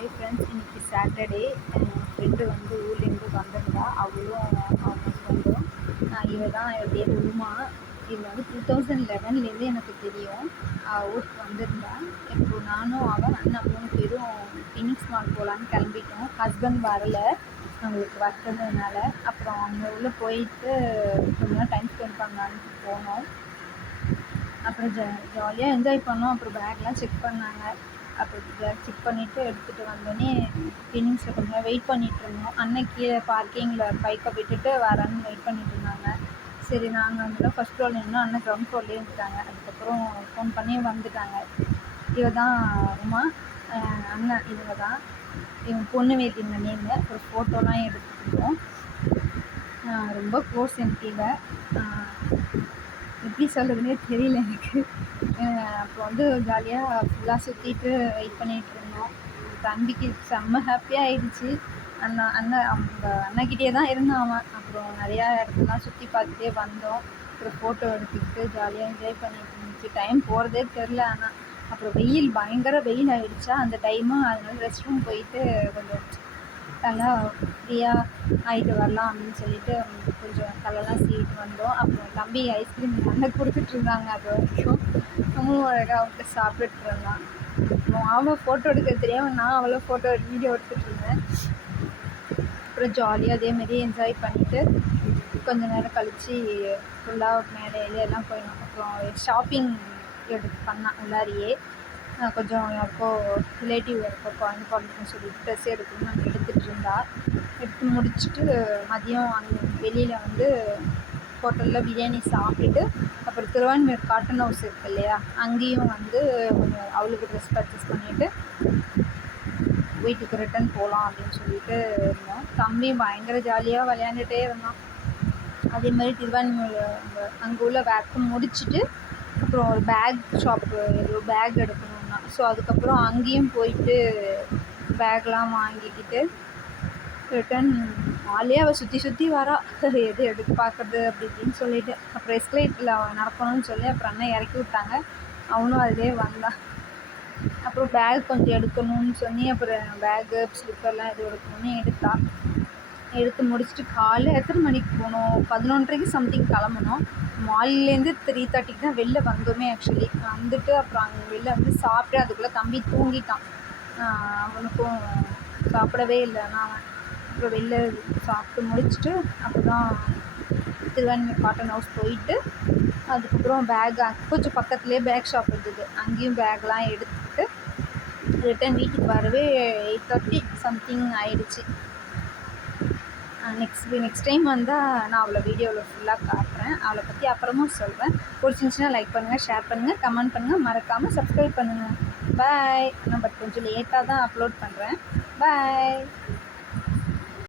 Hi friends, இன்றைக்கி Saturday. என் friend வந்து ஊர்லேருந்து வந்திருந்தா, அவளும் அவங்க ஹஸ்பண்டும். இவ தான் இவ பேர் உமா. இவள் வந்து 2011லேருந்து எனக்கு தெரியும். ஊருக்கு வந்திருந்தா. இப்போது நானும் அவள் அண்ணன் 3 பேரும் ஃபினிக்ஸ் மால் போகலான்னு கிளம்பிட்டோம். ஹஸ்பண்ட் வரலை, அவங்களுக்கு வர்றதுனால. அப்புறம் அங்கே உள்ளே போயிட்டு கொஞ்ச நேரம் டைம் ஸ்பெண்ட் பண்ணலான்ட்டு போனோம். அப்புறம் ஜாலியாக என்ஜாய் பண்ணோம். அப்புறம் பேக்லாம் செக் பண்ணாங்க. அப்புறம் பேக் செக் பண்ணிவிட்டு எடுத்துகிட்டு வந்தோடனே ஃபினிக்ஸில் கொஞ்சம் நேரம் வெயிட் பண்ணிகிட்டு இருந்தோம். அண்ணன் கீழே பார்க்கிங்கில் பைக்கை விட்டுட்டு வரேன்னு வெயிட் பண்ணிகிட்டு இருந்தாங்க. சரி, நாங்கள் வந்து ஃபஸ்ட் ஃப்ளோரில் நின்னோம், அண்ணன் கிரவுண்ட் ஃப்ளோர்லேயே இருந்துட்டாங்க. அதுக்கப்புறம் ஃபோன் பண்ணி வந்துட்டாங்க. இவ தான் உமா, அண்ணன் இவங்க தான். இவங்க பொண்ணு வீட்டிங்க நேமு. ஒரு ஃபோட்டோலாம் எடுத்துக்கிட்டோம். ரொம்ப க்ளோஸ் எனக்கு இவ. எப்படி சொல்கிறதுனே தெரியல எனக்கு. அப்போ வந்து ஜாலியாக ஃபுல்லாக சுற்றிட்டு வெயிட் பண்ணிகிட்டு இருந்தோம். தம்பிக்கு செம்ம ஹாப்பியாக ஆகிடுச்சு. அவங்க அண்ணாக்கிட்டே தான் இருந்தான் அவன். அப்புறம் நிறையா இடத்துலாம் சுற்றி பார்த்துட்டே வந்தோம். அப்புறம் ஃபோட்டோ எடுத்துக்கிட்டு ஜாலியாக என்ஜாய் பண்ணிட்டு இருந்துச்சு. டைம் போகிறதே தெரில. ஆனால் அப்புறம் பயங்கர வெயில் ஆகிடுச்சா அந்த டைமு. அதனால ரெஸ்ட் ரூம் போயிட்டு கொஞ்சம் நல்லா ஃப்ரீயாக ஆகிட்டு வரலாம் அப்படின்னு சொல்லிட்டு கொஞ்சம் தலைலாம் சீவிட்டு வந்தோம். அப்புறம் தம்பி ஐஸ்கிரீம் நல்லா கொடுத்துட்ருந்தாங்க. அது வரைக்கும் நம்மளும் அழகாக அவங்கள்ட்ட சாப்பிட்டுட்டு இருந்தான். அப்புறம் அவன் ஃபோட்டோ எடுக்க தெரியாமல் நான் அவளை வீடியோ எடுத்துகிட்ருந்தேன். அப்புறம் ஜாலியாக அதேமாரி என்ஜாய் பண்ணிவிட்டு கொஞ்சம் நேரம் கழித்து ஃபுல்லாக மேலே எல்லாம் போயிடும். அப்புறம் ஷாப்பிங் பண்ணான் உள்ளாரியே. கொஞ்சம் யாருக்கோ ரிலேட்டிவ் யாருக்கோ குழந்தை பிறந்துன்னு சொல்லிட்டு ட்ரெஸ் எடுக்கணும்னு நாங்கள் எடுத்துகிட்டு இருந்தா. எடுத்து முடிச்சுட்டு மதியம் அங்கே வெளியில் வந்து ஹோட்டலில் பிரியாணி சாப்பிட்டுட்டு அப்புறம் திருவான்மையூர் காட்டன் ஹவுஸ் இருக்குது இல்லையா, அங்கேயும் வந்து கொஞ்சம் அவளுக்கு ட்ரெஸ் பர்ச்சேஸ் பண்ணிவிட்டு வீட்டுக்கு ரிட்டன் போகலாம் அப்படின்னு சொல்லிட்டு இருந்தோம். தம்பி பயங்கர ஜாலியாக விளையாண்டுகிட்டே இருந்தான். அதே மாதிரி திருவான்மையூர் அங்கே உள்ள வேக்கு முடிச்சுட்டு அப்புறம் ஒரு பேக் ஷாப்பு ஏதோ பேக் எடுக்கணும்னா, ஸோ அதுக்கப்புறம் அங்கேயும் போயிட்டு பேக்லாம் வாங்கிக்கிட்டு ரிட்டன் ஜாலியாக அவள் சுற்றி வரா. எது எடுத்து பார்க்குறது அப்படி இப்படின்னு சொல்லிட்டு. அப்புறம் எஸ்கலேட்டில் அவள் நடக்கணும்னு சொல்லி அப்புறம் அண்ணன் இறக்கி விட்டாங்க. அவனும் அதிலே வந்தான். அப்புறம் பேக் கொஞ்சம் எடுக்கணும்னு சொல்லி அப்புறம் பேக்கு ஸ்லிப்பர்லாம் எதுவும் எடுக்கணும்னு எடுத்து முடிச்சுட்டு காலையில் எத்தனை மணிக்கு போனோம், 11:30க்கு சம்திங் கிளம்புனோம். மால்லேருந்து 3:30க்கு தான் வெளில வந்தோமே. ஆக்சுவலி வந்துட்டு அப்புறம் அங்கே வெளில வந்து சாப்பிட்டு அதுக்குள்ளே தம்பி தூங்கிட்டான். அவனுக்கும் சாப்பிடவே இல்லை. ஆனால் அப்புறம் வெளில சாப்பிட்டு முடிச்சுட்டு அப்போ தான் திருவான்மையூர் காட்டன் ஹவுஸ் போயிட்டு அதுக்கப்புறம் பேக் கொஞ்சம் பக்கத்துலேயே பேக் ஷாப் இருந்தது, அங்கேயும் பேக்லாம் எடுத்துக்கிட்டு ரிட்டன் வீட்டுக்கு வரவே 8:30 சம்திங் ஆகிடுச்சு. நெக்ஸ்ட் டைம் வந்தால் நான் அவளை வீடியோவில் ஃபுல்லாக காட்டுறேன். அவளை பற்றி அப்புறமும் சொல்கிறேன். பிடிச்சிருந்துச்சின்னா லைக் பண்ணுங்கள், ஷேர் பண்ணுங்கள், கமெண்ட் பண்ணுங்கள், மறக்காமல் சப்ஸ்கிரைப் பண்ணுங்கள். பாய். நான் கொஞ்சம் லேட்டாக தான் அப்லோட் பண்ணுறேன். பாய்.